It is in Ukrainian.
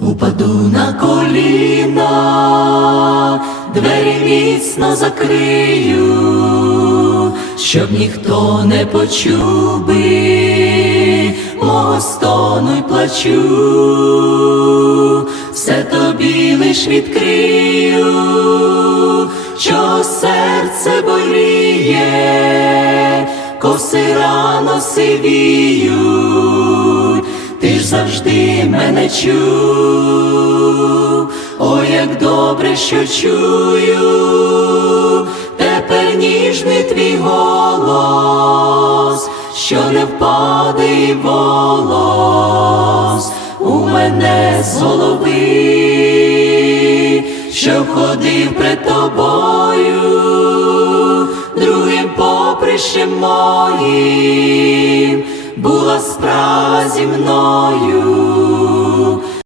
Упаду на коліна, двері міцно закрию, щоб ніхто не почув би мого стону й плачу, все тобі лиш відкрию, що серце боліє, коси рано сивіють, ти ж завжди мене чув, ой, як добре, що чую, тепер ніжний твій голос, що не впаде волос у мене з голови, що ходив пред тобою, другим поприщем моїм справа зі мною.